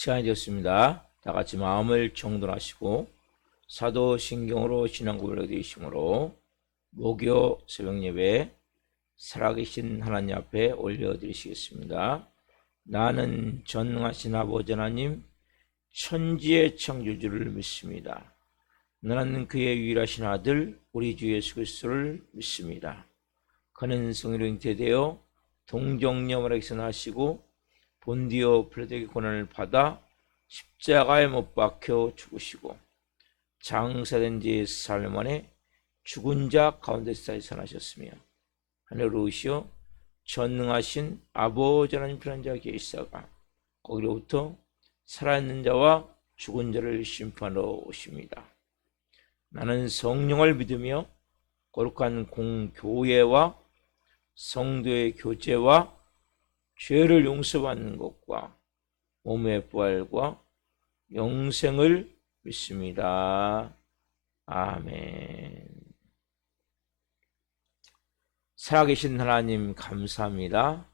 시간이 되었습니다. 다 같이 마음을 정돈하시고 사도신경으로 신앙 고백을 드리심으로 목요 새벽 예배 살아계신 하나님 앞에 올려드리시겠습니다. 나는 전능하신 아버지 하나님 천지의 창조주를 믿습니다. 나는 그의 유일하신 아들 우리 주 예수 그리스도를 믿습니다. 그는 성령으로 잉태되어 동정녀마리아에서 나시고 본디오 필라토의 고난을 받아 십자가에 못 박혀 죽으시고 장사된 지 사흘 만에 죽은 자 가운데서 살아나셨으며 하늘로 오시어 전능하신 아버지 하나님 편한 자 계시다가 거기로부터 살아있는 자와 죽은 자를 심판하러 오십니다. 나는 성령을 믿으며 거룩한 공교회와 성도의 교제와 죄를 용서받는 것과 몸의 부활과 영생을 믿습니다. 아멘. 살아계신 하나님 감사합니다.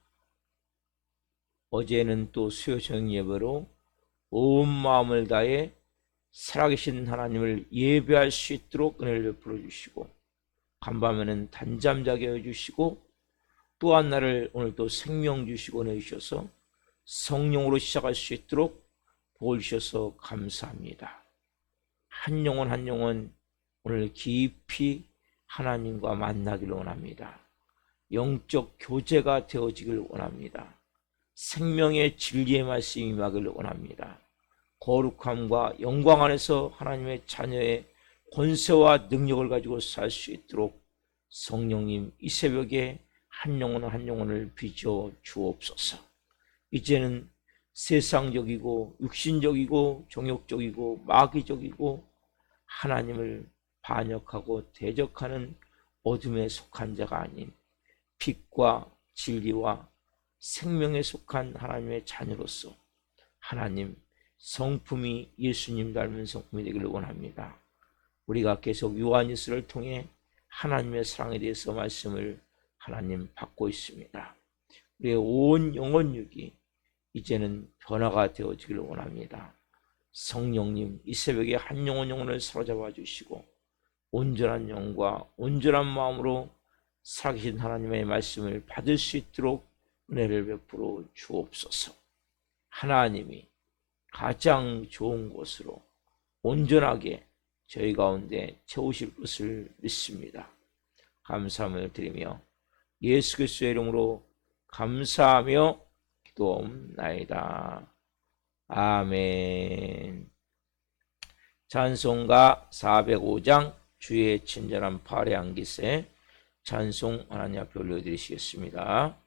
어제는 또 수요 저녁 예배로 온 마음을 다해 살아계신 하나님을 예배할 수 있도록 은혜를 베풀어 주시고 간밤에는 단잠 자게 해주시고 또한 나를 오늘 또 생명 주시고 내주셔서 성령으로 시작할 수 있도록 복을 주셔서 감사합니다. 한 영혼 한 영혼 오늘 깊이 하나님과 만나기를 원합니다. 영적 교제가 되어지길 원합니다. 생명의 진리의 말씀이 임하기를 원합니다. 거룩함과 영광 안에서 하나님의 자녀의 권세와 능력을 가지고 살 수 있도록 성령님 이 새벽에 한 영혼 한 영혼을 빚어 주옵소서. 이제는 세상적이고 육신적이고 정욕적이고 마귀적이고 하나님을 반역하고 대적하는 어둠에 속한 자가 아닌 빛과 진리와 생명에 속한 하나님의 자녀로서 하나님 성품이 예수님 닮은 성품이 되기를 원합니다. 우리가 계속 요한일서를 통해 하나님의 사랑에 대해서 말씀을 하나님 받고 있습니다. 우리의 온 영혼육이 이제는 변화가 되어지기를 원합니다. 성령님 이 새벽에 한 영혼 영혼을 사로잡아 주시고 온전한 영과 온전한 마음으로 살아계신 하나님의 말씀을 받을 수 있도록 은혜를 베풀어 주옵소서. 하나님이 가장 좋은 곳으로 온전하게 저희 가운데 채우실 것을 믿습니다. 감사함을 드리며 예수 그리스도의 이름으로 감사하며 기도옵나이다. 아멘. 찬송가 405장 주의 친절한 팔에 안기세 찬송 하나님 앞에 올려드리시겠습니다. 친절한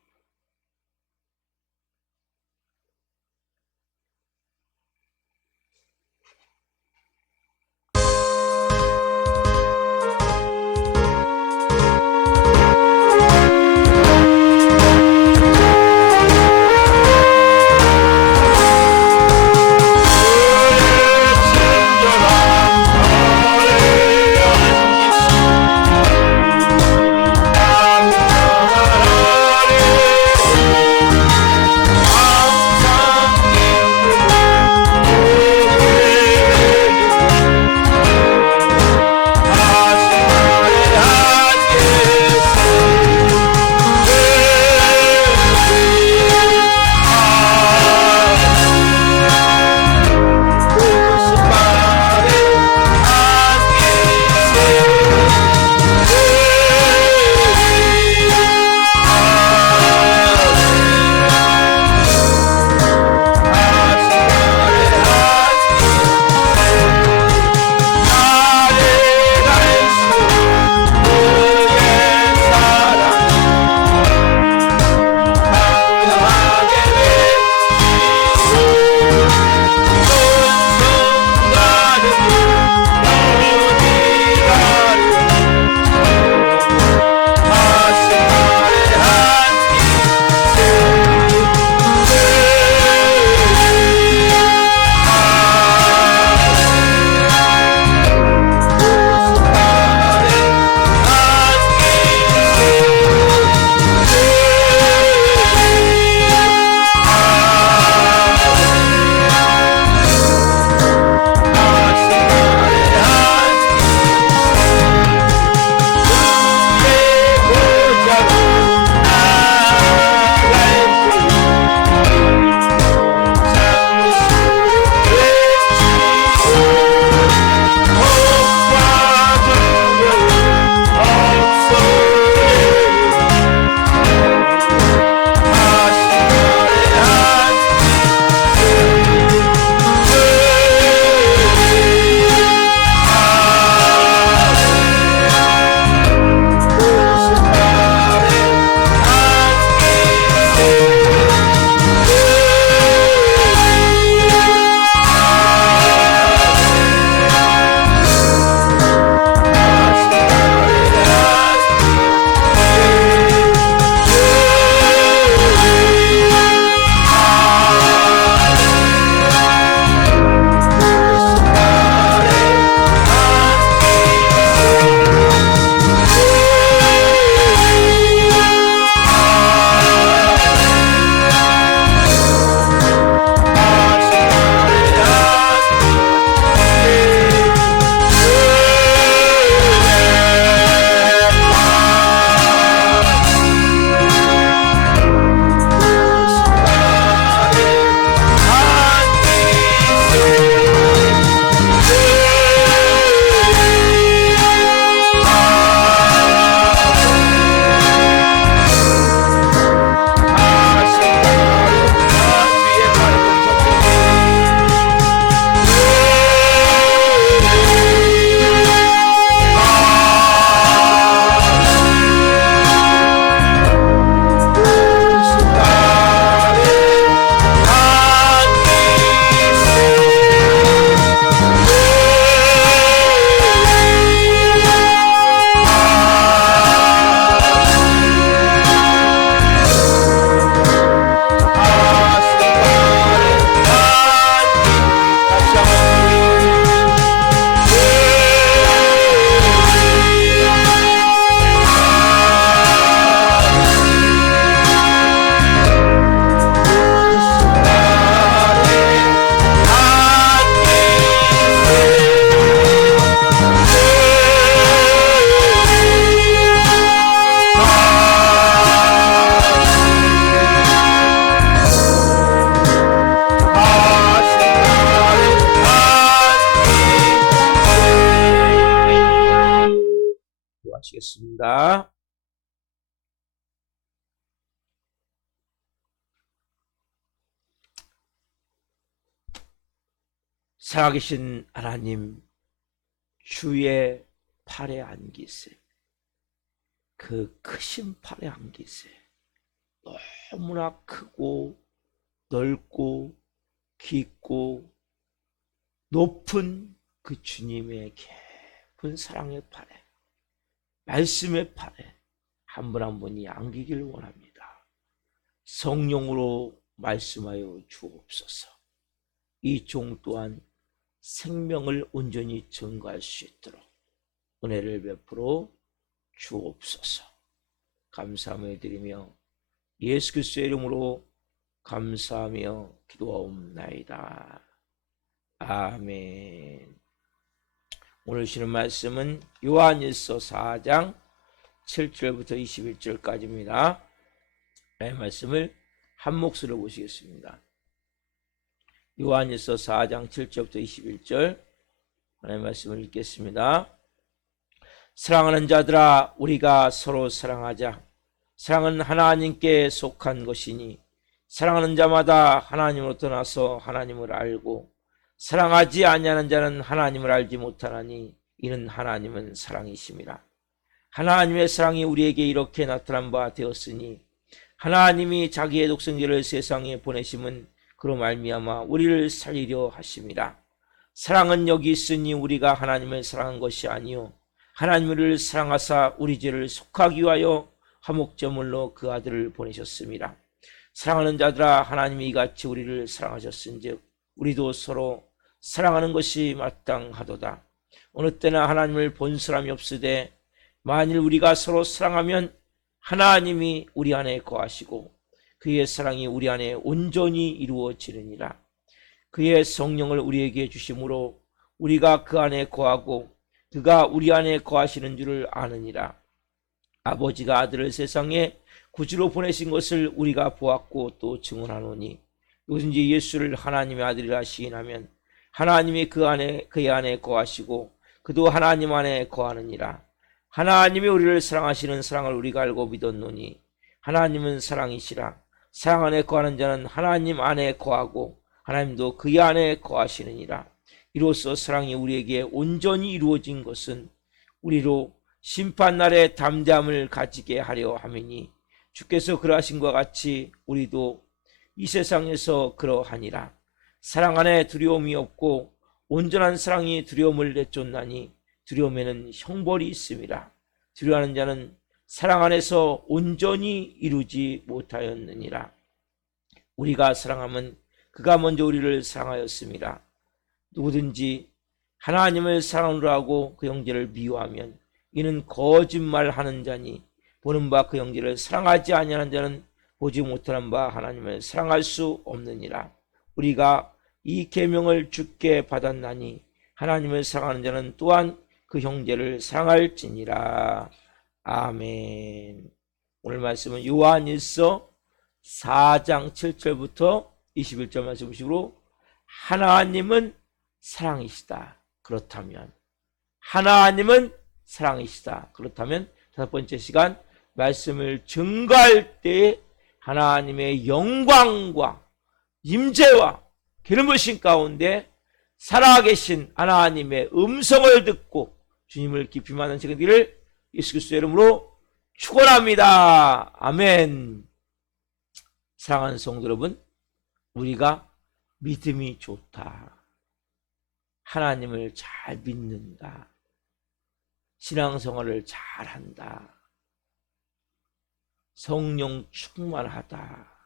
하겠습니다. 살아계신 하나님, 주의 팔에 안기세. 그 크신 팔에 안기세. 너무나 크고 넓고 깊고 높은 그 주님의 깊은 사랑의 팔에, 말씀의 팔에 한 분 한 분이 안기길 원합니다. 성령으로 말씀하여 주옵소서. 이 종 또한 생명을 온전히 증거할 수 있도록 은혜를 베풀어 주옵소서. 감사함을 드리며 예수 그리스도의 이름으로 감사하며 기도하옵나이다. 아멘. 오늘 주시는 말씀은 요한일서 4장 7절부터 21절까지입니다. 이 말씀을 한 목소리로 보시겠습니다. 요한일서 4장 7절부터 21절 하나님의 말씀을 읽겠습니다. 사랑하는 자들아, 우리가 서로 사랑하자. 사랑은 하나님께 속한 것이니 사랑하는 자마다 하나님으로부터 나서 하나님을 알고 사랑하지 아니하는 자는 하나님을 알지 못하나니 이는 하나님은 사랑이심이라. 하나님의 사랑이 우리에게 이렇게 나타난 바 되었으니 하나님이 자기의 독생자를 세상에 보내심은 그로 말미암아 우리를 살리려 하심이라. 사랑은 여기 있으니 우리가 하나님을 사랑한 것이 아니요 하나님을 사랑하사 우리 죄를 속하기 위하여 화목제물로 그 아들을 보내셨습니다. 사랑하는 자들아, 하나님이 이같이 우리를 사랑하셨은즉 우리도 서로 사랑하는 것이 마땅하도다. 어느 때나 하나님을 본 사람이 없으되 만일 우리가 서로 사랑하면 하나님이 우리 안에 거하시고 그의 사랑이 우리 안에 온전히 이루어지느니라. 그의 성령을 우리에게 주심으로 우리가 그 안에 거하고 그가 우리 안에 거하시는 줄을 아느니라. 아버지가 아들을 세상에 구주로 보내신 것을 우리가 보았고 또 증언하노니 누구든지 예수를 하나님의 아들이라 시인하면 하나님이 그의 안에 거하시고 그도 하나님 안에 거하느니라. 하나님이 우리를 사랑하시는 사랑을 우리가 알고 믿었노니 하나님은 사랑이시라. 사랑 안에 거하는 자는 하나님 안에 거하고 하나님도 그의 안에 거하시느니라. 이로써 사랑이 우리에게 온전히 이루어진 것은 우리로 심판날에 담대함을 가지게 하려 함이니 주께서 그러하신 것 같이 우리도 이 세상에서 그러하니라. 사랑 안에 두려움이 없고 온전한 사랑이 두려움을 내쫓나니 두려움에는 형벌이 있음이라. 두려워하는 자는 사랑 안에서 온전히 이루지 못하였느니라. 우리가 사랑하면 그가 먼저 우리를 사랑하였음이라. 누구든지 하나님을 사랑으로 하고 그 형제를 미워하면 이는 거짓말하는 자니 보는 바 그 형제를 사랑하지 아니하는 자는 보지 못하는 바 하나님을 사랑할 수 없느니라. 우리가 이 계명을 주께 받았나니 하나님을 사랑하는 자는 또한 그 형제를 사랑할지니라. 아멘. 오늘 말씀은 요한일서 4장 7절부터 21절 말씀으로 하나님은 사랑이시다. 그렇다면 하나님은 사랑이시다. 그렇다면 다섯 번째 시간 말씀을 증거할 때 하나님의 영광과 임재와 기름 부으심 가운데 살아계신 하나님의 음성을 듣고 주님을 깊이 만난 시간 되기를 예수 그리스도의 이름으로 축원합니다. 아멘. 사랑하는 성도 여러분, 우리가 믿음이 좋다. 하나님을 잘 믿는다. 신앙생활을 잘한다. 성령 충만하다.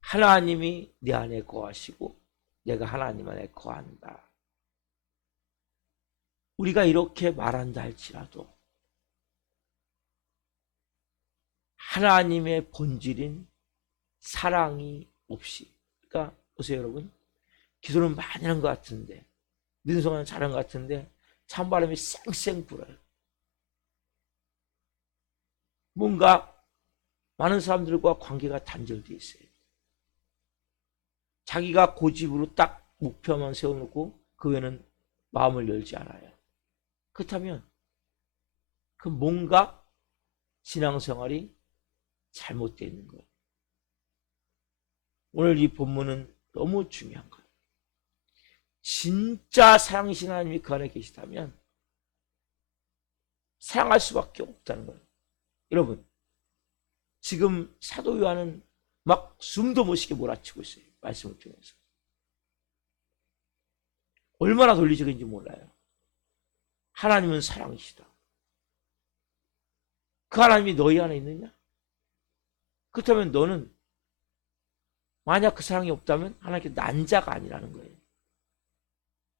하나님이 내 안에 거하시고 내가 하나님 안에 거한다. 우리가 이렇게 말한다 할지라도 하나님의 본질인 사랑이 없이, 그러니까 보세요 여러분, 기도는 많이 하는 것 같은데 믿는 성화는 잘하는 것 같은데 찬바람이 쌩쌩 불어요. 뭔가 많은 사람들과 관계가 단절되어 있어요. 자기가 고집으로 딱 목표만 세워놓고 그 외에는 마음을 열지 않아요. 그렇다면 그 뭔가 신앙생활이 잘못되어 있는 거예요. 오늘 이 본문은 너무 중요한 거예요. 진짜 사랑이신 하나님이 그 안에 계시다면 사랑할 수밖에 없다는 거예요. 여러분, 지금 사도 요한은 막 숨도 못 쉬게 몰아치고 있어요. 말씀을 통해서. 얼마나 논리적인지 몰라요. 하나님은 사랑이시다. 그 하나님이 너희 안에 있느냐? 그렇다면 너는 만약 그 사랑이 없다면 하나님께 난 자가 아니라는 거예요.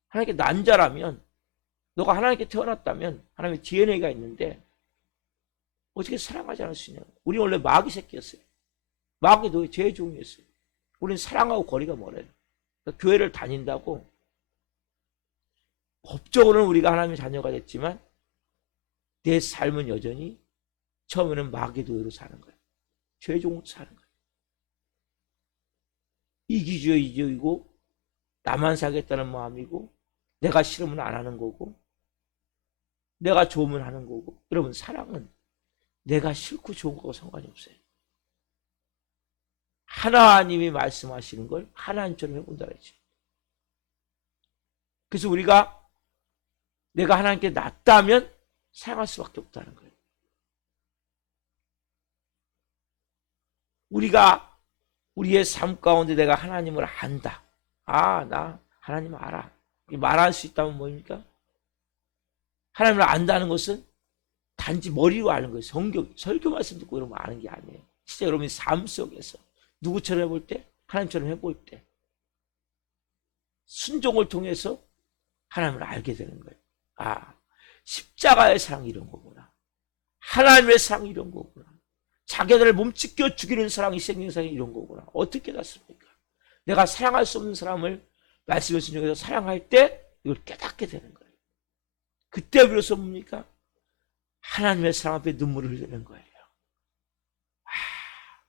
하나님께 난 자라면, 너가 하나님께 태어났다면 하나님의 DNA가 있는데 어떻게 사랑하지 않을 수 있냐? 우리 원래 마귀 새끼였어요. 마귀도 죄의 종이었어요. 우리는 사랑하고 거리가 멀어요. 그러니까 교회를 다닌다고 법적으로는 우리가 하나님의 자녀가 됐지만 내 삶은 여전히 처음에는 마귀 도회로 사는 거예요. 죄의 종으로 사는 거예요. 이기주의이고 나만 사겠다는 마음이고 내가 싫으면 안 하는 거고 내가 좋으면 하는 거고. 여러분, 사랑은 내가 싫고 좋은 거고 상관이 없어요. 하나님이 말씀하시는 걸 하나님처럼 해본다 그랬지. 그래서 우리가 내가 하나님께 낫다면 사랑할 수밖에 없다는 거예요. 우리가 우리의 삶 가운데 내가 하나님을 안다. 아, 나 하나님 알아. 말할 수 있다면 뭐입니까? 하나님을 안다는 것은 단지 머리로 아는 거예요. 설교 말씀 듣고 이러면 아는 게 아니에요. 진짜 여러분이 삶 속에서 누구처럼 해볼 때, 하나님처럼 해볼 때 순종을 통해서 하나님을 알게 되는 거예요. 아, 십자가의 사랑이 이런 거구나. 하나님의 사랑이 이런 거구나. 자기들을 몸찢겨 죽이는 사랑이 생긴 사랑이 이런 거구나. 어떻게 났습니까? 내가 사랑할 수 없는 사람을 말씀을 순종해서 사랑할 때 이걸 깨닫게 되는 거예요. 그때 비로소 뭡니까? 하나님의 사랑 앞에 눈물을 흘리는 거예요.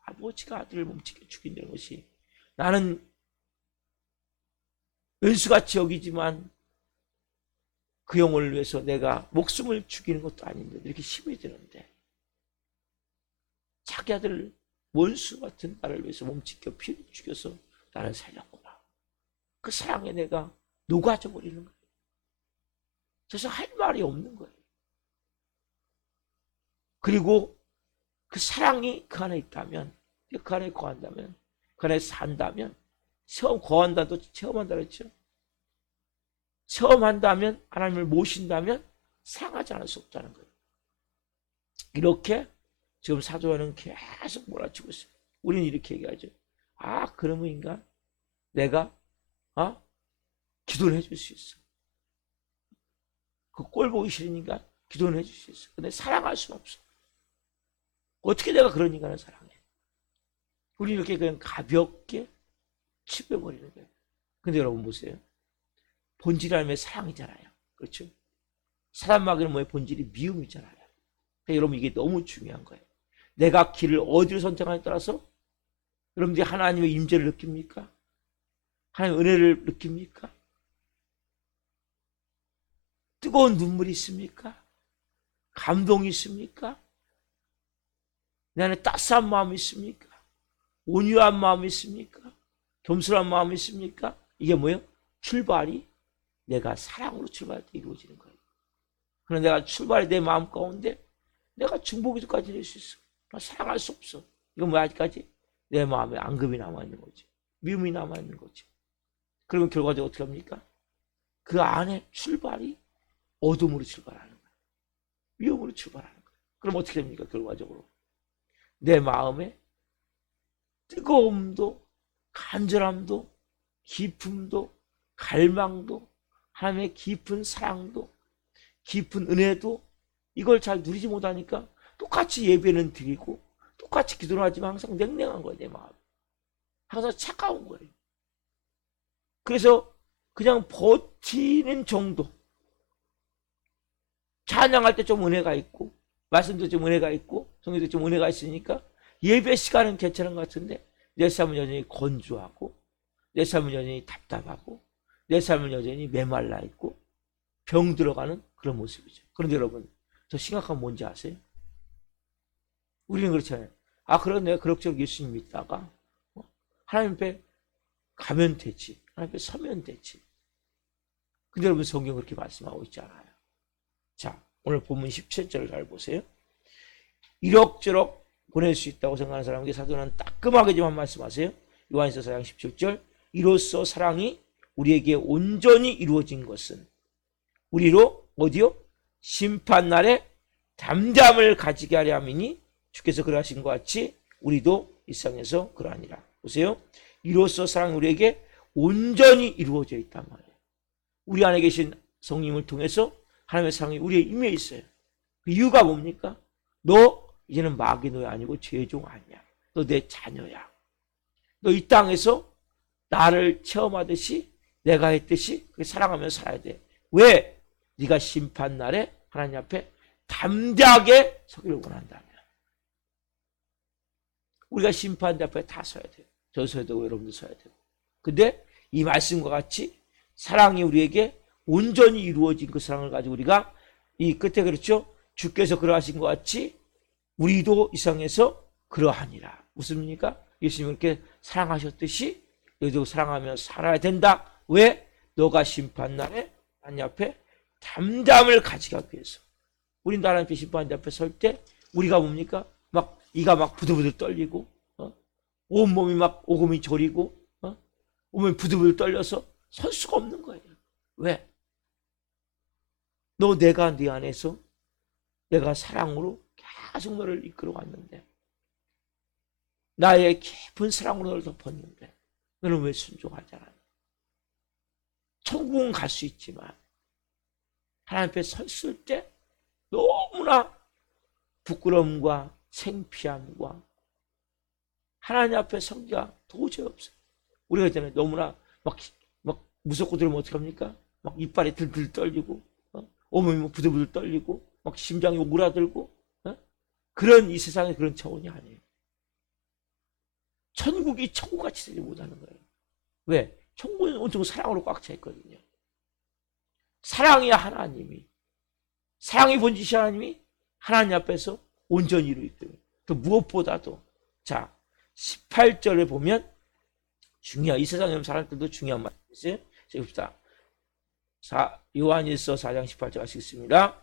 아버지가 아들을 몸짓게 죽인다는 것이 나는 은수같이 여기지만 그 영혼을 위해서 내가 목숨을 죽이는 것도 아닌데 이렇게 힘이 드는데 자기 아들 원수 같은 나를 위해서 몸짓겨 피를 죽여서 나를 살렸구나. 그 사랑에 내가 녹아져 버리는 거예요. 그래서 할 말이 없는 거예요. 그리고 그 사랑이 그 안에 있다면, 그 안에 거한다면, 그 안에 산다면, 거한다도 체험한다 그랬죠? 체험한다면, 하나님을 모신다면 사랑하지 않을 수 없다는 거예요. 이렇게 지금 사도 요한은 계속 몰아치고 있어요. 우리는 이렇게 얘기하죠. 아, 그러면인가? 내가 기도를 해줄 수 있어. 그 꼴 보기 싫으니까 기도는 해줄 수 있어. 근데 사랑할 수는 없어. 어떻게 내가 그런 인간을 사랑해? 우리 이렇게 그냥 가볍게 치워버리는 거예요. 근데 여러분 보세요. 본질이 하나님의 사랑이잖아요. 그렇죠? 사람 마귀는 뭐예요? 본질이 미움이잖아요. 그러니까 여러분 이게 너무 중요한 거예요. 내가 길을 어디를 선택하느냐에 따라서 여러분들이 하나님의 임재를 느낍니까? 하나님의 은혜를 느낍니까? 뜨거운 눈물이 있습니까? 감동이 있습니까? 내 안에 따스한 마음이 있습니까? 온유한 마음이 있습니까? 겸손한 마음이 있습니까? 이게 뭐예요? 출발이 내가 사랑으로 출발할 때 이루어지는 거예요. 그런데 내가 출발이 내 마음 가운데 내가 중보기도까지 낼 수 있어. 나 사랑할 수 없어. 이건 뭐 아직까지 내 마음에 앙금이 남아있는 거지. 미움이 남아있는 거지. 그러면 결과적으로 어떻게 합니까? 그 안에 출발이 어둠으로 출발하는 거예요. 미움으로 출발하는 거예요. 그럼 어떻게 됩니까? 결과적으로 내 마음에 뜨거움도 간절함도 기쁨도 갈망도 하나님의 깊은 사랑도 깊은 은혜도 이걸 잘 누리지 못하니까 똑같이 예배는 드리고 똑같이 기도를 하지만 항상 냉랭한 거예요. 내 마음 항상 차가운 거예요. 그래서 그냥 버티는 정도. 찬양할 때 좀 은혜가 있고 말씀도 좀 은혜가 있고 성경도 좀 은혜가 있으니까 예배 시간은 괜찮은 것 같은데 내 삶은 여전히 건조하고 내 삶은 여전히 답답하고 내 삶은 여전히 메말라 있고 병 들어가는 그런 모습이죠. 그런데 여러분 더 심각한 건 뭔지 아세요? 우리는 그렇잖아요. 아, 그럼 내가 그럭저럭 예수님 믿다가 하나님 앞에 가면 되지. 하나님 앞에 서면 되지. 근데 여러분 성경 그렇게 말씀하고 있지 않아요. 자, 오늘 본문 17절을 잘 보세요. 이럭저럭 보낼 수 있다고 생각하는 사람에게 사도는 따끔하게지만 말씀하세요. 요한일서 4장 17절. 이로써 사랑이 우리에게 온전히 이루어진 것은 우리로 어디요? 심판날에 담담을 가지게 하려 함이니 주께서 그러하신 것 같이 우리도 이 세상에서 그러하니라. 보세요. 이로써 사랑이 우리에게 온전히 이루어져 있단 말이에요. 우리 안에 계신 성령님을 통해서 하나님의 사랑이 우리에 임해 있어요. 그 이유가 뭡니까? 너 이제는 마귀 노예 아니고 죄종 아니야. 너 내 자녀야. 너 이 땅에서 나를 체험하듯이 내가 했듯이 사랑하며 살아야 돼. 왜? 네가 심판날에 하나님 앞에 담대하게 서기를 원한다면. 우리가 심판대 앞에 다 서야 돼요. 저 서야 되고 여러분도 서야 되고. 근데 이 말씀과 같이 사랑이 우리에게 온전히 이루어진 그 사랑을 가지고 우리가 이 끝에 그렇죠? 주께서 그러하신 것 같이 우리도 이 세상에서 그러하니라. 무슨 의미입니까? 예수님을 이렇게 사랑하셨듯이 너희도 사랑하며 살아야 된다. 왜? 너가 심판날에 하나님 앞에 담담을 가지게 하기 위해서. 우린 하나님 앞에 심판대 앞에 설 때 우리가 뭡니까? 막 이가 막 부들부들 떨리고 온몸이 막 오금이 저리고 온몸이 부들부들 떨려서 설 수가 없는 거예요. 왜? 너 내가 네 안에서 내가 사랑으로 계속 너를 이끌어 왔는데 나의 깊은 사랑으로 너를 덮었는데 너는 왜 순종하지 않았냐? 천국은 갈 수 있지만 하나님 앞에 섰을 때 너무나 부끄러움과 창피함과 하나님 앞에 서기가 도저히 없어요. 우리가 있잖아요. 너무나 막 무섭고 들으면 어떡합니까? 막 이빨이 들들 떨리고 온몸이 부들부들 떨리고 막 심장이 오그라들고 그런 이 세상의 그런 차원이 아니에요. 천국이 천국같이 되지 못하는 거예요. 왜? 천국은 온통 사랑으로 꽉 차 있거든요. 사랑이야 하나님이. 사랑이 본짓이 하나님이 하나님 앞에서 온전히 이루기 그 무엇보다도 자 18절에 보면 중요한 이 세상에 사는 사람들도 중요한 말이 있어요. 봅시다. 요한일서 4장 18절 하시겠습니다.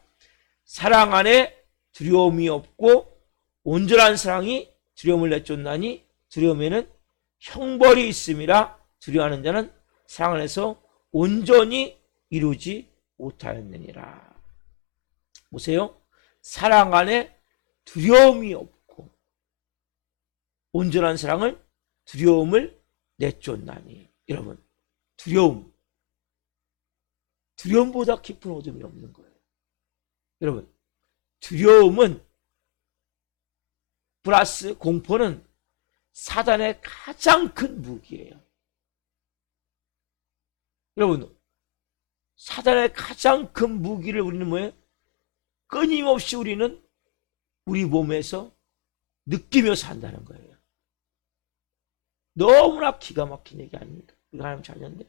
사랑 안에 두려움이 없고 온전한 사랑이 두려움을 내쫓나니 두려움에는 형벌이 있음이라 두려워하는 자는 사랑 안에서 온전히 이루지 못하였느니라. 보세요. 사랑 안에 두려움이 없고 온전한 사랑을 두려움을 내쫓나니. 여러분 두려움보다 깊은 어둠이 없는 거예요. 여러분 두려움은 플러스 공포는 사단의 가장 큰 무기예요. 여러분 사단의 가장 큰 무기를 우리는 뭐예요? 끊임없이 우리는 우리 몸에서 느끼며 산다는 거예요. 너무나 기가 막힌 얘기 아닙니까? 우리가 하나님 자녀인데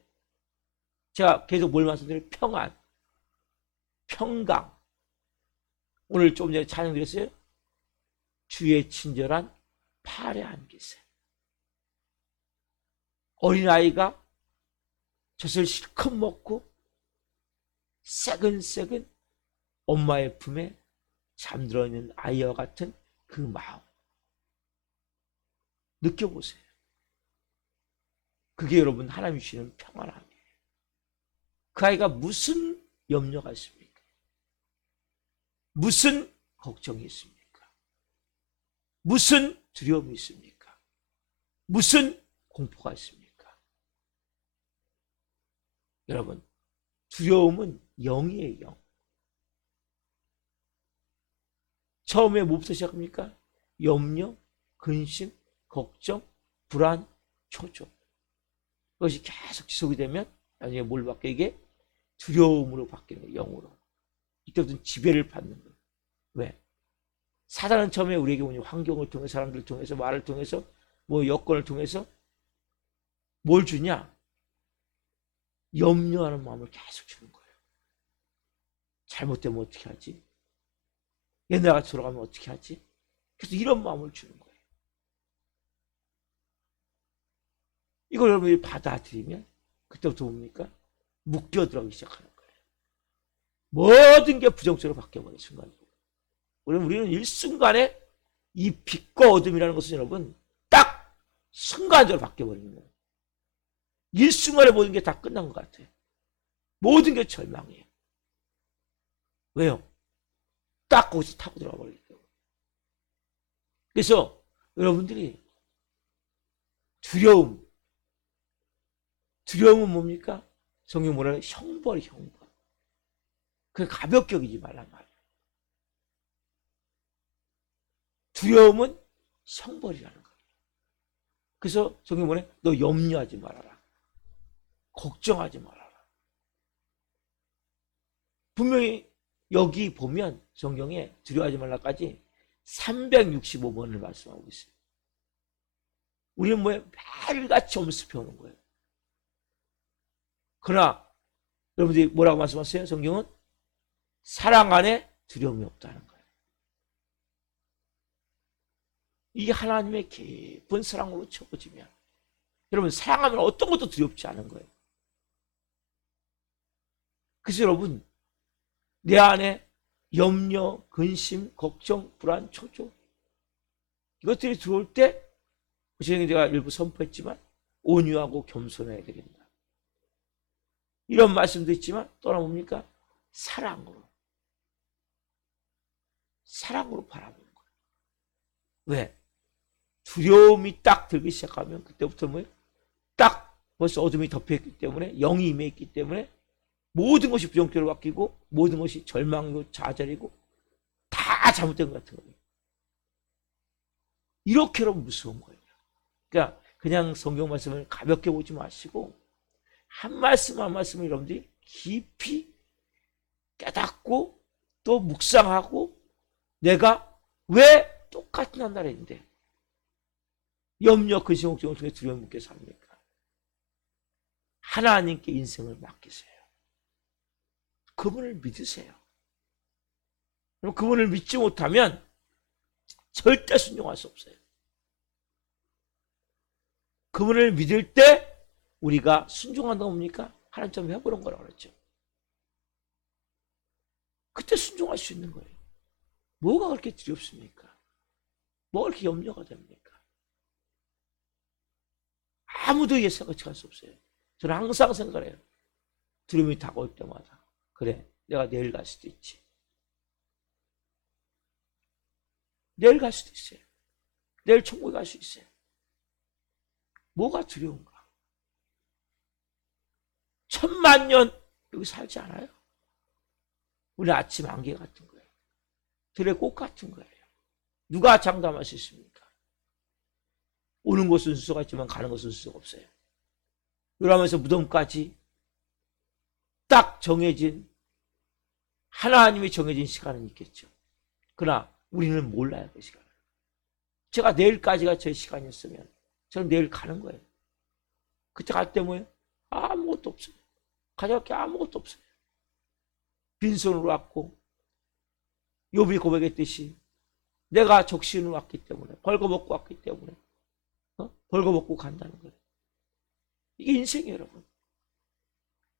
제가 계속 뭘 말씀드려요? 평안, 평강. 오늘 좀 전에 찬양 드렸어요. 주의 친절한 팔에 안기세. 어린아이가 젖을 실컷 먹고 새근새근 엄마의 품에 잠들어 있는 아이와 같은 그 마음 느껴보세요. 그게 여러분 하나님이 주시는 평안함이에요. 그 아이가 무슨 염려가 있습니까? 무슨 걱정이 있습니까? 무슨 두려움이 있습니까? 무슨 공포가 있습니까? 여러분 두려움은 영이에요. 영. 처음에 뭐부터 시작합니까? 염려, 근심, 걱정, 불안, 초조. 그것이 계속 지속이 되면 나중에 뭘 바뀌게? 이게 두려움으로 바뀌는 거예요. 영으로. 이때부터는 지배를 받는 거예요. 왜? 사단은 처음에 우리에게 오는 환경을 통해서 사람들을 통해서 말을 통해서 뭐 여건을 통해서 뭘 주냐? 염려하는 마음을 계속 주는 거예요. 잘못되면 어떻게 하지? 옛날같이 돌아가면 어떻게 하지? 그래서 이런 마음을 주는 거예요. 이걸 여러분이 받아들이면 그때부터 뭡니까? 묶여 들어가기 시작하는 거예요. 모든 게 부정적으로 바뀌어버린 순간이에요. 우리는 일순간에 이 빛과 어둠이라는 것은 여러분 딱 순간적으로 바뀌어버리는 거예요. 일순간에 모든 게 다 끝난 것 같아요. 모든 게 절망이에요. 왜요? 딱 거기서 타고 들어가 버리기 때문에. 그래서 여러분들이 두려움은 뭡니까? 성경 뭐라요? 형벌이 형벌. 그걸 가볍게 여기지 말란 말이에요. 두려움은 형벌이라는 거예요. 그래서 성경 뭐래? 너 염려하지 말아라. 걱정하지 말아라. 분명히 여기 보면 성경에 두려워하지 말라까지 365번을 말씀하고 있어요. 우리는 뭐예요? 매일같이 엄습해 오는 거예요. 그러나 여러분들이 뭐라고 말씀하세요? 성경은 사랑 안에 두려움이 없다는 거예요. 이게 하나님의 깊은 사랑으로 채워지면 여러분 사랑하면 어떤 것도 두렵지 않은 거예요. 그래서 여러분 내 안에 염려, 근심, 걱정, 불안, 초조 이것들이 들어올 때 제가 일부 선포했지만 온유하고 겸손해야 되겠다. 이런 말씀도 있지만 또한 뭡니까? 사랑으로 바라보는 거예요. 왜? 두려움이 딱 들기 시작하면 그때부터 뭐예요? 딱 벌써 어둠이 덮여있기 때문에 영이 임해있기 때문에 모든 것이 부정적으로 바뀌고 모든 것이 절망이고 좌절이고 다 잘못된 것 같은 거예요. 이렇게 여러분 무서운 거예요. 그러니까 그냥 성경 말씀을 가볍게 보지 마시고 한 말씀 한 말씀을 여러분들이 깊이 깨닫고 또 묵상하고 내가 왜 똑같은 한 나라인데 염려, 근심, 걱정을 통해 두려움 묻게 삽니까? 하나님께 인생을 맡기세요. 그분을 믿으세요. 그분을 믿지 못하면 절대 순종할 수 없어요. 그분을 믿을 때 우리가 순종한다고 뭡니까? 하나님처럼 해보는 거라고 그랬죠. 그때 순종할 수 있는 거예요. 뭐가 그렇게 두렵습니까? 뭐가 그렇게 염려가 됩니까? 아무도 예상할 수 없어요. 저는 항상 생각해요. 두려움이 다가올 때마다 그래 내가 내일 갈 수도 있지. 내일 갈 수도 있어요. 내일 천국에 갈 수 있어요. 뭐가 두려운가? 1000만 년 여기 살지 않아요? 우리 아침 안개 같은 거예요. 들의 꽃 같은 거예요. 누가 장담할 수 있습니까? 오는 곳은 수가 있지만 가는 곳은 수가 없어요. 그러면서 무덤까지 딱 정해진 하나님이 정해진 시간은 있겠죠. 그러나 우리는 몰라요. 그 시간을. 제가 내일까지가 제 시간이었으면 저는 내일 가는 거예요. 그때 갈 때 뭐예요? 아무것도 없어요. 가져갈 게 아무것도 없어요. 빈손으로 왔고 욥이 고백했듯이 내가 적신으로 왔기 때문에 벌거벗고 왔기 때문에 벌거벗고 간다는 거예요. 이게 인생이에요. 여러분.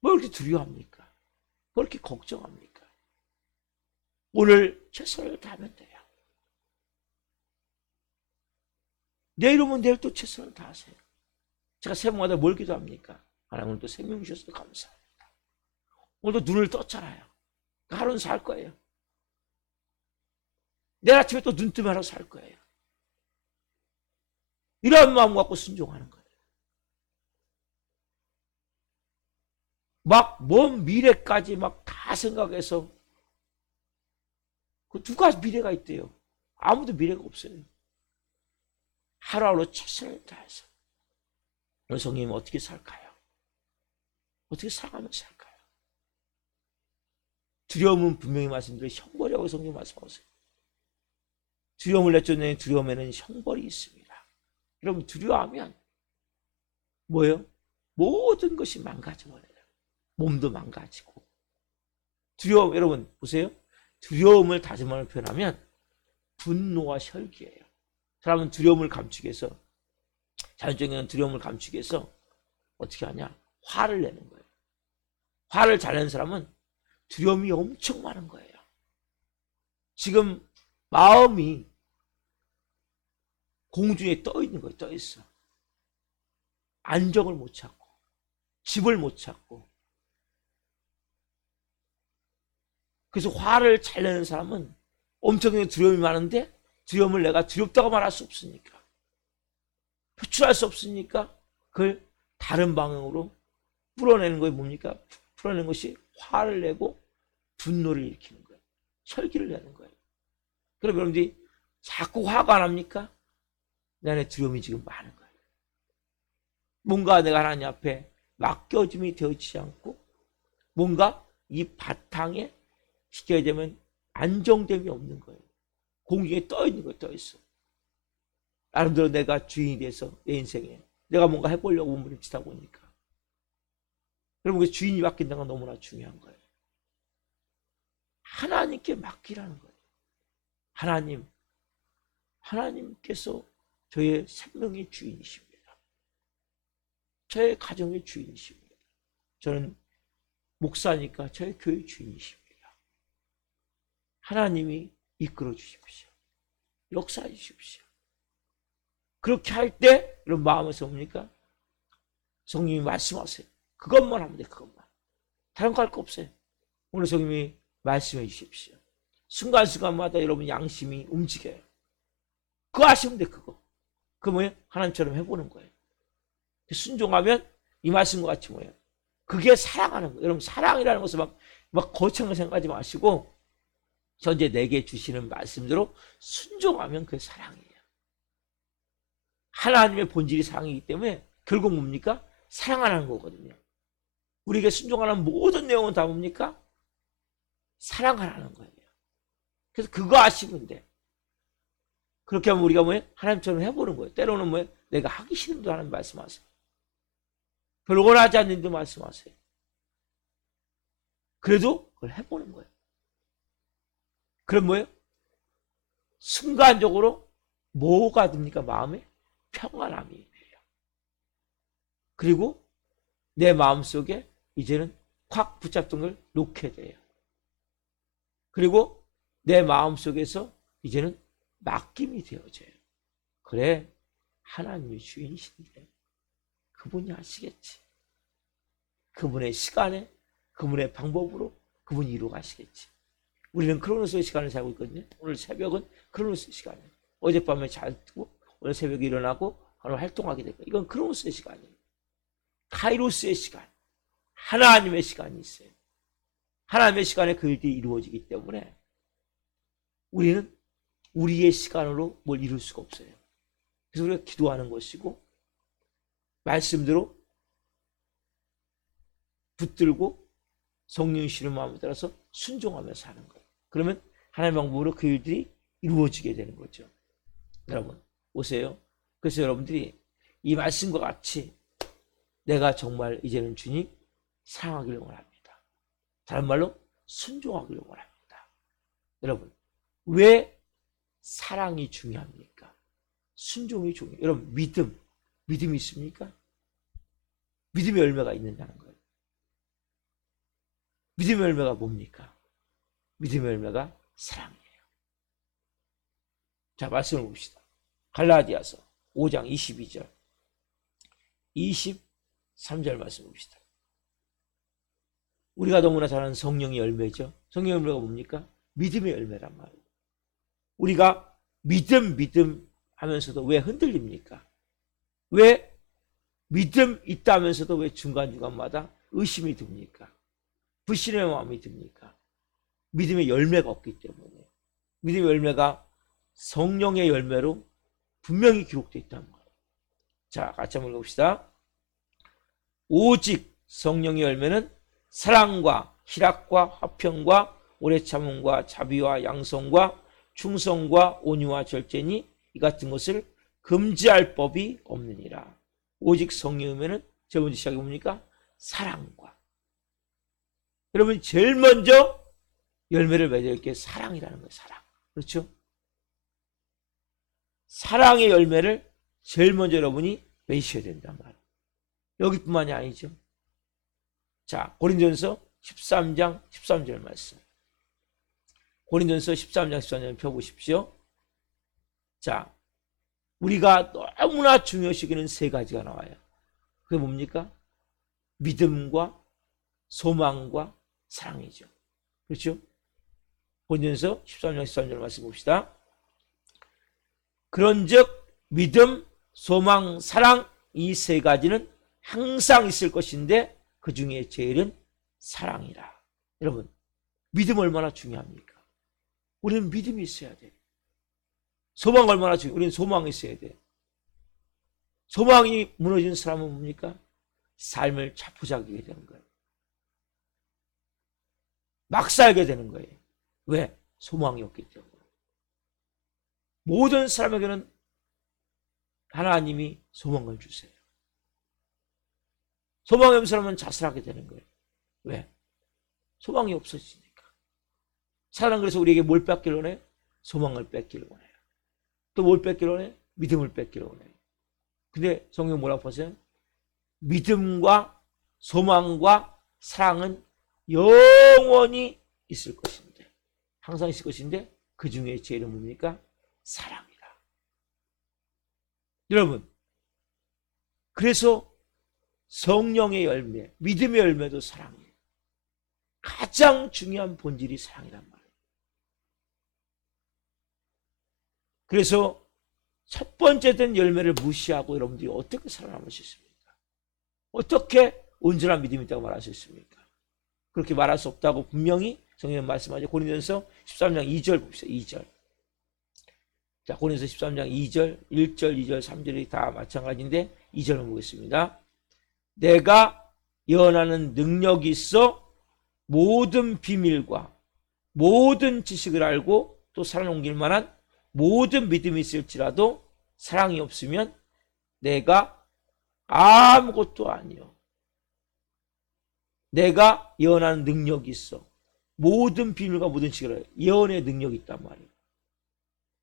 뭘 이렇게 두려워합니까? 뭘 이렇게 걱정합니까? 오늘 최선을 다하면 돼요. 내일 오면 내일 또 최선을 다하세요. 제가 새벽마다 뭘 기도합니까? 하나님 오늘도 생명 주셔서 감사합니다. 오늘도 눈을 떴잖아요. 하루는 살 거예요. 내일 아침에 또 눈 뜨면 하루 살 거예요. 이런 마음 갖고 순종하는 거예요. 막 먼 미래까지 막 다 생각해서 그 누가 미래가 있대요? 아무도 미래가 없어요. 하루하루 최선을 다해서 오늘 성령님 어떻게 살까요? 어떻게 살아가면 살까요? 두려움은 분명히 말씀드려 형벌이라고 성경 말씀하세요. 두려움을 내쫓는 두려움에는 형벌이 있습니다. 여러분 두려워하면 뭐예요? 모든 것이 망가져버려요. 몸도 망가지고. 두려움 여러분 보세요. 두려움을 다짐하는 표현하면 분노와 혈기예요. 사람은 두려움을 감추기 위해서, 자연적인 두려움을 감추기 위해서 어떻게 하냐? 화를 내는 거예요. 화를 잘 내는 사람은 두려움이 엄청 많은 거예요. 지금 마음이 공중에 떠 있는 거예요. 떠 있어. 안정을 못 찾고, 집을 못 찾고. 그래서 화를 잘 내는 사람은 엄청나게 두려움이 많은데 두려움을 내가 두렵다고 말할 수 없으니까, 표출할 수 없으니까 그걸 다른 방향으로 풀어내는 것이 뭡니까? 풀어내는 것이 화를 내고 분노를 일으키는 거예요. 혈기를 내는 거예요. 그럼 여러분들이 자꾸 화가 안 납니까? 내 안에 두려움이 지금 많은 거예요. 뭔가 내가 하나님 앞에 맡겨짐이 되어지지 않고, 뭔가 이 바탕에 시켜야 되면 안정됨이 없는 거예요. 공중에 떠 있는 거예요. 떠 있어. 나름대로 내가 주인이 돼서 내 인생에 내가 뭔가 해보려고 몸부림치다 보니까, 그러면 그 주인이 바뀐다는 건 너무나 중요한 거예요. 하나님께 맡기라는 거예요. 하나님께서 저의 생명의 주인이십니다. 저의 가정의 주인이십니다. 저는 목사니까 저의 교회 주인이십니다. 하나님이 이끌어 주십시오. 역사해 주십시오. 그렇게 할 때 이런 마음에서 뭡니까? 성령님이 말씀하세요. 그것만 하면 돼. 그것만. 다른 거 할 거 없어요. 오늘 성령님이 말씀해 주십시오. 순간순간마다 여러분 양심이 움직여요. 그거 하시면 돼. 그거 뭐예요? 하나님처럼 해보는 거예요. 순종하면 이 말씀과 같이 뭐예요? 그게 사랑하는 거예요. 여러분 사랑이라는 것을 막 거창하게 생각하지 마시고, 현재 내게 주시는 말씀대로 순종하면 그게 사랑이에요. 하나님의 본질이 사랑이기 때문에 결국 뭡니까? 사랑하는 거거든요. 우리에게 순종하는 모든 내용은 다 뭡니까? 사랑하라는 거예요. 그래서 그거 아시면 돼. 그렇게 하면 우리가 뭐예요? 하나님처럼 해보는 거예요. 때로는 뭐예요? 내가 하기 싫은 데 하나님 말씀하세요. 별로 원하지 않는 데 말씀하세요. 그래도 그걸 해보는 거예요. 그럼 뭐예요? 순간적으로 뭐가 듭니까? 마음에 평안함이 돼요. 그리고 내 마음속에 이제는 콱 붙잡던 걸 놓게 돼요. 그리고 내 마음속에서 이제는 맡김이 되어져요. 그래, 하나님이 주인이신데 그분이 하시겠지. 그분의 시간에, 그분의 방법으로 그분이 이루어 가시겠지. 우리는 크로노스의 시간을 살고 있거든요. 오늘 새벽은 크로노스의 시간이에요. 어젯밤에 잘 뜨고 오늘 새벽에 일어나고 오늘 활동하게 될 거예요. 이건 크로노스의 시간이에요. 카이로스의 시간, 하나님의 시간이 있어요. 하나님의 시간에 그 일이 이루어지기 때문에 우리는 우리의 시간으로 뭘 이룰 수가 없어요. 그래서 우리가 기도하는 것이고, 말씀대로 붙들고 성령이 주시는 마음에 따라서 순종하며 사는 거예요. 그러면 하나님의 방법으로 그 일들이 이루어지게 되는 거죠. 여러분 오세요. 그래서 여러분들이 이 말씀과 같이 내가 정말 이제는 주님 사랑하기를 원합니다. 다른 말로 순종하기를 원합니다. 여러분 왜 사랑이 중요합니까? 순종이 중요해요. 여러분 믿음이 있습니까? 믿음의 열매가 있는다는 거예요. 믿음의 열매가 뭡니까? 믿음의 열매가 사랑이에요. 자, 말씀을 봅시다. 갈라디아서 5장 22절 23절 말씀 봅시다. 우리가 너무나 잘 아는 성령의 열매죠. 성령의 열매가 뭡니까? 믿음의 열매란 말이에요. 우리가 믿음 하면서도 왜 흔들립니까? 왜 믿음 있다 하면서도 왜 중간중간마다 의심이 듭니까? 불신의 마음이 듭니까? 믿음의 열매가 없기 때문에. 믿음의 열매가 성령의 열매로 분명히 기록되어 있다는 거예요. 자, 같이 한번 읽어봅시다. 오직 성령의 열매는 사랑과 희락과 화평과 오래 참음과 자비와 양성과 충성과 온유와 절제니 이 같은 것을 금지할 법이 없느니라. 오직 성령의 열매는 제 번째 시작이 뭡니까? 사랑과. 여러분 제일 먼저 열매를 맺을 게 사랑이라는 거예요. 사랑. 그렇죠? 사랑의 열매를 제일 먼저 여러분이 맺으셔야 된단 말이에요. 여기뿐만이 아니죠. 자, 고린도전서 13장 13절 말씀. 고린도전서 13장 13절 펴보십시오. 자, 우리가 너무나 중요시 여기는 세 가지가 나와요. 그게 뭡니까? 믿음과 소망과 사랑이죠. 그렇죠? 고린도전서 13장 13절 말씀 봅시다. 그런즉 믿음, 소망, 사랑 이 세 가지는 항상 있을 것인데 그 중에 제일은 사랑이라. 여러분, 믿음 얼마나 중요합니까? 우리는 믿음이 있어야 돼. 소망 얼마나 중요해? 우리는 소망이 있어야 돼. 소망이 무너진 사람은 뭡니까? 삶을 자포자기게 되는 거예요. 막 살게 되는 거예요. 왜? 소망이 없기 때문에. 모든 사람에게는 하나님이 소망을 주세요. 소망이 없는 사람은 자살하게 되는 거예요. 왜? 소망이 없어지니까. 사랑은 그래서 우리에게 뭘 뺏기를 원해? 소망을 뺏기를 원해요. 또 뭘 뺏기를 원해? 믿음을 뺏기를 원해요. 근데 성경 뭐라고 보세요? 믿음과 소망과 사랑은 영원히 있을 것인데, 항상 있을 것인데 그 중에 제일은 뭡니까? 사랑이다. 여러분, 그래서 성령의 열매, 믿음의 열매도 사랑이에요. 가장 중요한 본질이 사랑이란 말이에요. 그래서 첫 번째 된 열매를 무시하고 여러분들이 어떻게 살아남을 수 있습니까? 어떻게 온전한 믿음이 있다고 말할 수 있습니까? 그렇게 말할 수 없다고 분명히 성경은 말씀하죠. 고린도전서 13장 2절 봅시다. 2절. 자, 고린도전서 13장 2절, 1절, 2절, 3절이 다 마찬가지인데 2절을 보겠습니다. 내가 예언하는 능력이 있어 모든 비밀과 모든 지식을 알고 또 살아옮길 만한 모든 믿음이 있을지라도 사랑이 없으면 내가 아무것도 아니요. 내가 예언하는 능력이 있어. 모든 비밀과 모든 지식을 알고 예언의 능력이 있단 말이에요.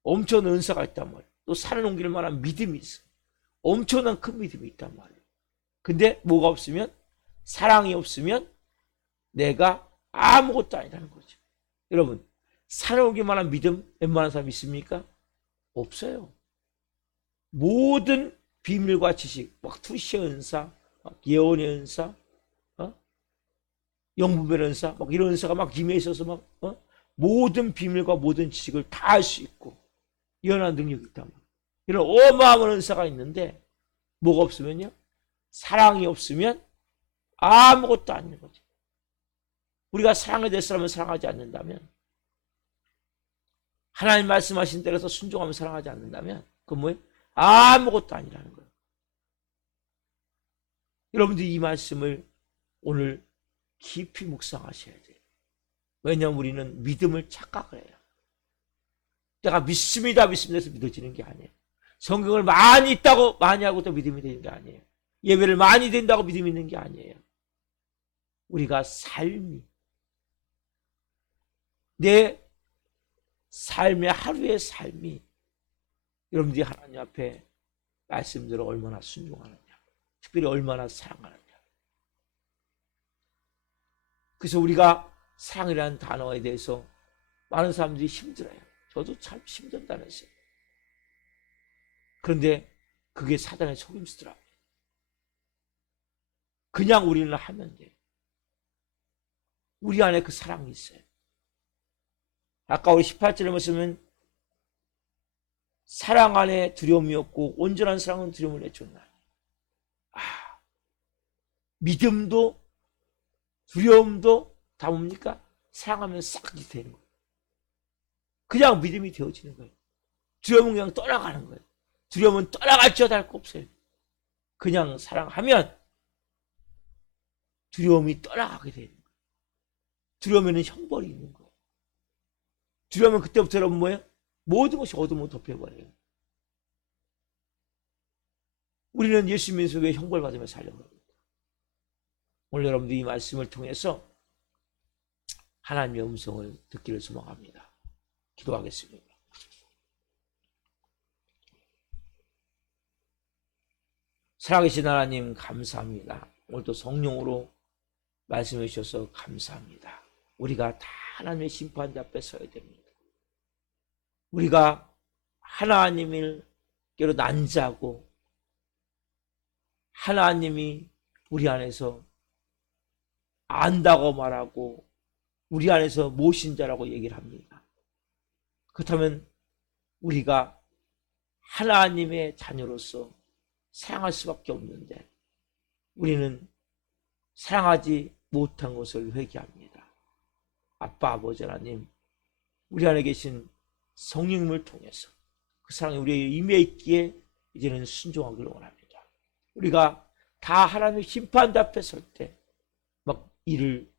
엄청난 은사가 있단 말이에요. 또 살아옮길 만한 믿음이 있어. 엄청난 큰 믿음이 있단 말이에요. 근데 뭐가 없으면, 사랑이 없으면 내가 아무것도 아니라는 거죠. 여러분, 살아오기 만한 믿음 웬만한 사람 있습니까? 없어요. 모든 비밀과 지식, 막 투시의 은사, 막 예언의 은사, 영분별 은사, 막 이런 은사가 막 임해 있어서 막 모든 비밀과 모든 지식을 다 알 수 있고 예언하는 능력이 있단 말이에요. 이런 어마어마한 은사가 있는데 뭐가 없으면요? 사랑이 없으면 아무것도 아닌 거죠. 우리가 사랑해야 될 사람을 사랑하지 않는다면, 하나님 말씀하신 대로서 순종하면 사랑하지 않는다면 그건 뭐예요? 아무것도 아니라는 거예요. 여러분들이 이 말씀을 오늘 깊이 묵상하셔야 돼요. 왜냐하면 우리는 믿음을 착각을 해요. 내가 믿습니다 해서 믿어지는 게 아니에요. 성경을 많이 읽다고 많이 하고 또 믿음이 되는 게 아니에요. 예배를 많이 드린다고 믿음이 있는 게 아니에요. 우리가 내 삶의 하루의 삶이 여러분들이 하나님 앞에 말씀대로 얼마나 순종하느냐, 특별히 얼마나 사랑하느냐. 그래서 우리가 사랑이라는 단어에 대해서 많은 사람들이 힘들어요. 저도 참 힘들다면서요. 그런데 그게 사단의 속임수더라고요. 그냥 우리는 하면 돼요. 우리 안에 그 사랑이 있어요. 아까 우리 18절에 보시면 사랑 안에 두려움이 없고 온전한 사랑은 두려움을 내쫓나. 믿음도 두려움도 다 뭡니까? 사랑하면 싹 되는 거예요. 그냥 믿음이 되어지는 거예요. 두려움은 그냥 떠나가는 거예요. 두려움은 떠나갈지어다 할 거 없어요. 그냥 사랑하면 두려움이 떠나가게 되는 거예요. 두려움에는 형벌이 있는 거예요. 두려움은 그때부터 여러분 뭐예요? 모든 것이 어둠으로 덮여버려요. 우리는 예수 믿으면서 왜 형벌 받으며 살려고 합니까? 오늘 여러분들이 이 말씀을 통해서 하나님의 음성을 듣기를 소망합니다. 기도하겠습니다. 살아계신 하나님 감사합니다. 오늘도 성령으로 말씀해 주셔서 감사합니다. 우리가 다 하나님의 심판대 앞에 서야 됩니다. 우리가 하나님께로 난자고 하나님이 우리 안에서 안다고 말하고 우리 안에서 모신자라고 얘기를 합니다. 그렇다면 우리가 하나님의 자녀로서 사랑할 수밖에 없는데 우리는 사랑하지 못한 것을 회개합니다. 아빠, 아버지 하나님, 우리 안에 계신 성령님을 통해서 그 사랑이 우리에게 임해 있기에 이제는 순종하기를 원합니다. 우리가 다 하나님의 심판대 앞에 설 때 막 이를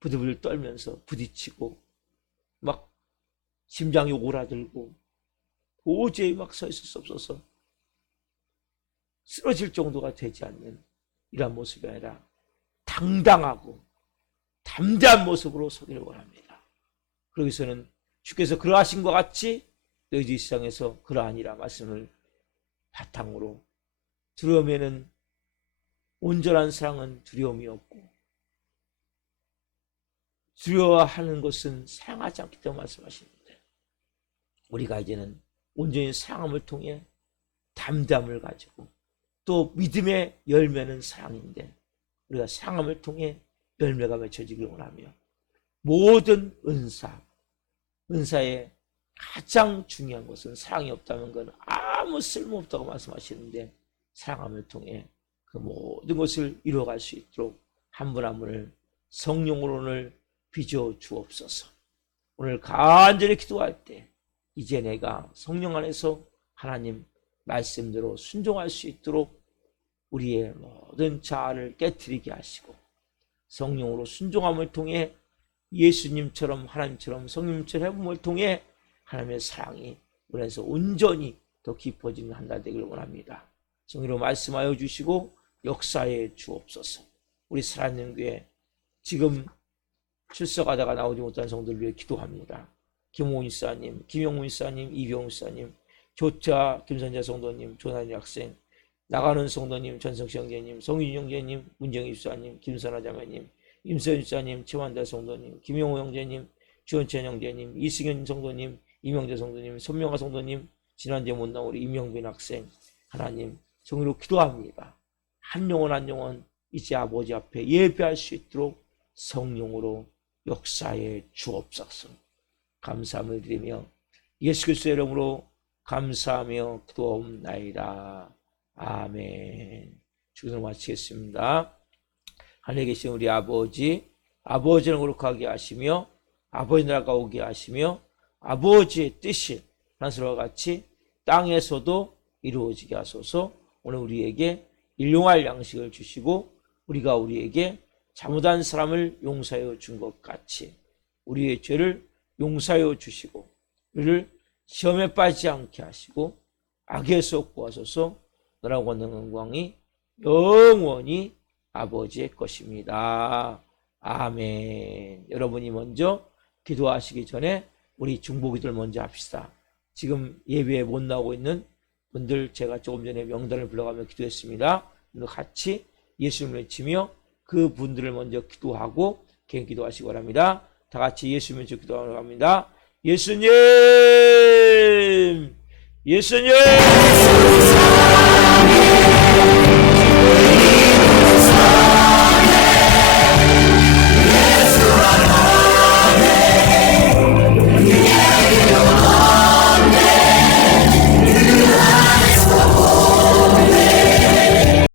부들부들 떨면서 부딪히고 막 심장이 오그라들고 도저히 막 서 있을 수 없어서 쓰러질 정도가 되지 않는 이러한 모습이 아니라 당당하고 담대한 모습으로 서기를 원합니다. 그러기 위해서는 주께서 그러하신 것 같이 너희들 세상에서 그러하니라 말씀을 바탕으로 두려움에는 온전한 사랑은 두려움이 없고 두려워하는 것은 사랑하지 않기 때문에 말씀하시는데 우리가 이제는 온전히 사랑함을 통해 담대함을 가지고 또 믿음의 열매는 사랑인데 우리가 사랑함을 통해 열매가 맺혀지길 원하며 모든 은사의 가장 중요한 것은 사랑이 없다는 건 아무 쓸모없다고 말씀하시는데 사랑함을 통해 그 모든 것을 이루어갈 수 있도록 한 분 한 분을 성령으로 오늘 빚어 주옵소서. 오늘 간절히 기도할 때 이제 내가 성령 안에서 하나님 말씀대로 순종할 수 있도록 우리의 모든 자아를 깨트리게 하시고 성령으로 순종함을 통해 예수님처럼 하나님처럼 성령님처럼 해봄을 통해 하나님의 사랑이 우리 안에서 온전히 더 깊어지는 한 달 되기를 원합니다. 성령으로 말씀하여 주시고 역사해 주옵소서. 우리 살아있는 교회 지금 출석하다가 나오지 못한 성도를 위해 기도합니다. 김홍훈 일사님, 김영문 일사님, 이병훈 일사님, 조차 김선재 성도님, 조난희 학생, 나가는 성도님, 전성시 형제님, 성윤 형제님, 문정희 집사님, 김선아 자매님, 임서연 집사님, 최완달 성도님, 김용호 형제님, 주원천 형제님, 이승현 성도님, 이명재 성도님, 손명아 성도님, 지난주에 못 나온 우리 임영빈 학생, 하나님 성으로 기도합니다. 한 영혼 한 영혼 이제 아버지 앞에 예배할 수 있도록 성령으로 역사해 주옵소서. 감사함을 드리며 예수 그리스도의 이름으로 감사하며 기도하옵나이다. 아멘. 주기도를 마치겠습니다. 하늘에 계신 우리 아버지, 아버지를 거룩하게 하시며 아버지 나라가 오게 하시며 아버지의 뜻이 하늘과 같이 땅에서도 이루어지게 하소서. 오늘 우리에게 일용할 양식을 주시고 우리가 우리에게 잘못한 사람을 용서하여 준 것 같이 우리의 죄를 용서하여 주시고 우리를 시험에 빠지지 않게 하시고 악에서 구하소서. 너라고 하는 영광이 영원히 아버지의 것입니다. 아멘. 여러분이 먼저 기도하시기 전에 우리 중보기도를 먼저 합시다. 지금 예배에 못 나오고 있는 분들 제가 조금 전에 명단을 불러가며 기도했습니다. 오늘 같이 예수님을 외치며 그 분들을 먼저 기도하고 개인 기도하시기 바랍니다. 다 같이 예수님을 외쳐 기도하러 갑니다. 예수님! 예수님!